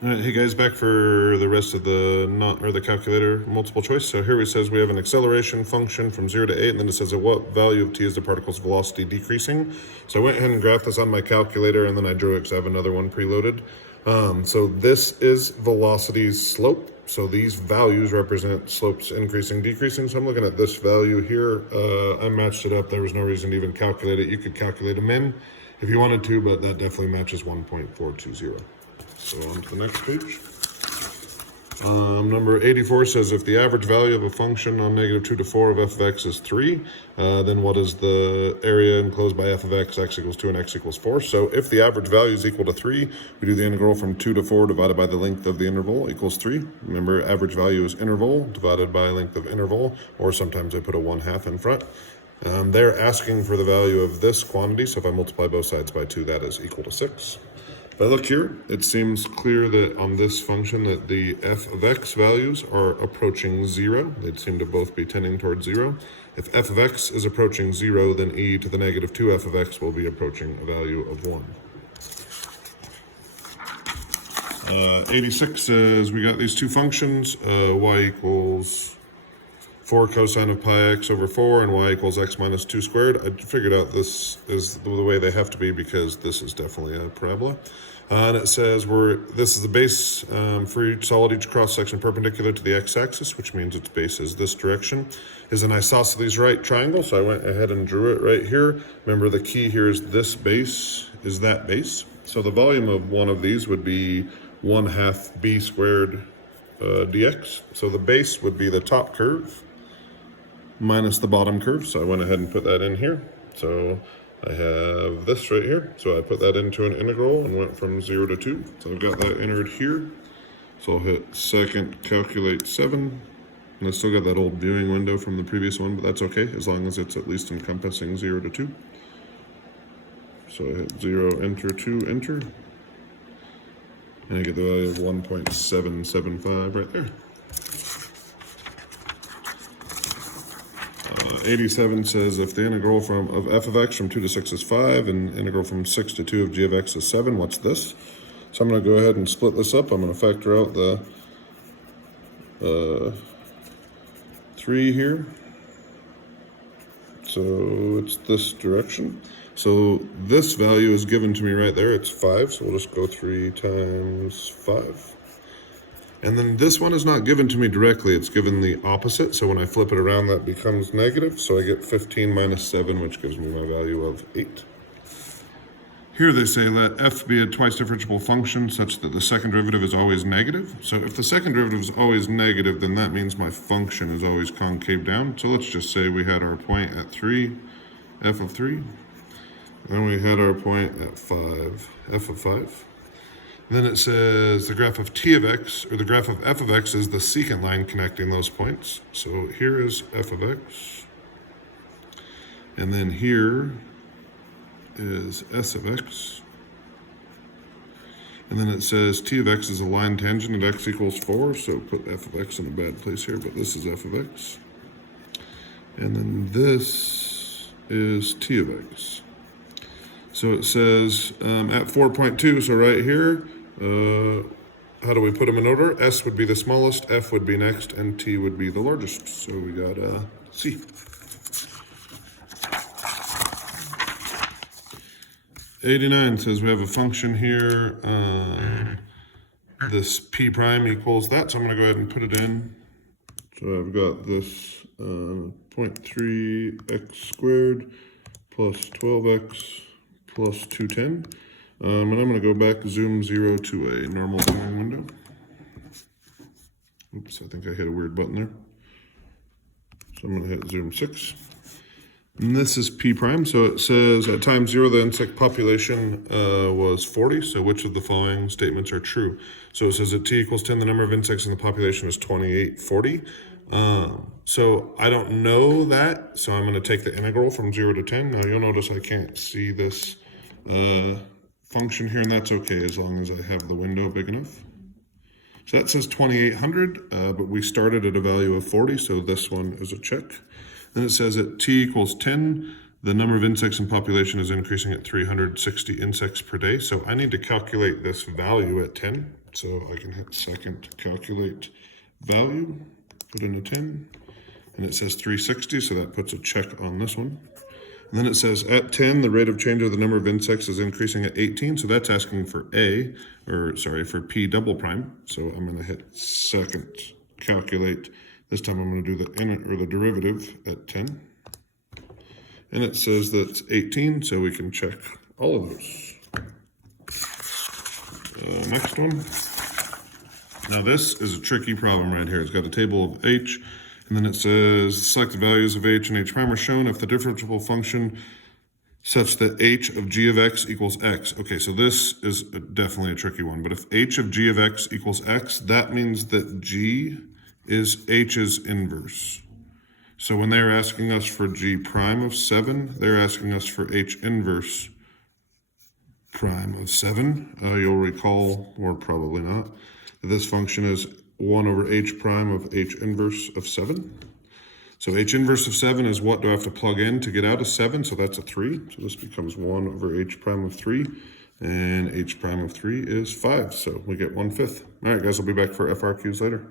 All right, hey guys, back for the rest of the calculator multiple choice. So here it says we have an acceleration function from 0 to 8, and then it says at what value of t is the particle's velocity decreasing. So I went ahead and graphed this on my calculator, and then I drew it because I have another one preloaded. So this is velocity's slope. So these values represent slopes increasing, decreasing. So I'm looking at this value here. I matched it up. There was no reason to even calculate it. You could calculate them in if you wanted to, but that definitely matches 1.420. So on to the next page. Number 84 says if the average value of a function on negative 2 to 4 of f of x is 3, then what is the area enclosed by f of x equals 2, and x equals 4? So if the average value is equal to 3, we do the integral from 2 to 4 divided by the length of the interval equals 3. Remember, average value is interval divided by length of interval, or sometimes I put a 1/2 in front. They're asking for the value of this quantity, so if I multiply both sides by 2, that is equal to 6. If I look here, it seems clear that on this function that the f of x values are approaching 0. They'd seem to both be tending towards 0. If f of x is approaching 0, then e to the negative 2f of x will be approaching a value of 1. 86 says we got these two functions, y equals 4 cosine of pi x over 4 and y equals x minus 2 squared. I figured out this is the way they have to be because this is definitely a parabola. And it says this is the base for each solid, each cross-section perpendicular to the x-axis, which means its base is this direction, is an isosceles right triangle. So I went ahead and drew it right here. Remember, the key here is this base is that base. So the volume of one of these would be 1/2 b squared dx. So the base would be the top curve minus the bottom curve. So I went ahead and put that in here. So I have this right here. So I put that into an integral and went from 0 to 2. So I've got that entered here. So I'll hit second, calculate 7. And I still got that old viewing window from the previous one, but that's okay as long as it's at least encompassing 0 to 2. So I hit 0, enter, 2, enter. And I get the value of 1.775 right there. 87 says if the integral of f of x from 2 to 6 is 5 and integral from 6 to 2 of g of x is 7, what's this? So I'm going to go ahead and split this up. I'm going to factor out the 3 here. So it's this direction. So this value is given to me right there. It's 5. So we'll just go 3 times 5. And then this one is not given to me directly, it's given the opposite. So when I flip it around, that becomes negative. So I get 15 minus 7, which gives me my value of 8. Here they say let f be a twice differentiable function such that the second derivative is always negative. So if the second derivative is always negative, then that means my function is always concave down. So let's just say we had our point at 3, f of 3. And we had our point at 5, f of 5. Then it says the graph of t of x, or the graph of f of x, is the secant line connecting those points. So here is f of x. And then here is s of x. And then it says t of x is a line tangent at x equals 4. So put f of x in a bad place here, but this is f of x. And then this is t of x. So it says at 4.2, so right here, how do we put them in order? S would be the smallest, F would be next, and T would be the largest. So we got C. 89 says we have a function here. This P prime equals that, so I'm going to go ahead and put it in. So I've got this 0.3x squared plus 12x plus 210. And I'm going to go back, zoom 0 to a normal viewing window. Oops, I think I hit a weird button there. So I'm going to hit zoom 6. And this is P prime. So it says at time 0, the insect population was 40. So which of the following statements are true? So it says at t equals 10, the number of insects in the population is 2840. So I don't know that. So I'm going to take the integral from 0 to 10. Now you'll notice I can't see this function here, and that's okay as long as I have the window big enough. So that says 2800, but we started at a value of 40, so this one is a check. Then it says at t equals 10, The number of insects in population is increasing at 360 insects per day. So I need to calculate this value at 10. So I can hit second calculate value, put in a 10, and it says 360, so that puts a check on this one. And then it says at 10, the rate of change of the number of insects is increasing at 18. So that's asking for for P double prime. So I'm going to hit second calculate. This time I'm going to do the derivative at 10. And it says that's 18, so we can check all of those. Next one. Now this is a tricky problem right here. It's got a table of H, and then it says select the values of H and H prime are shown if the differentiable function such that H of G of X equals X. Okay, so this is definitely a tricky one, but if H of G of X equals X, that means that G is H's inverse. So when they're asking us for G prime of 7, they're asking us for H inverse prime of 7. You'll recall, or probably not, that this function is 1 over H prime of H inverse of 7. So H inverse of 7 is what do I have to plug in to get out of 7? So that's a 3. So this becomes 1 over H prime of 3. And H prime of 3 is 5. So we get 1/5. All right, guys, I'll be back for FRQs later.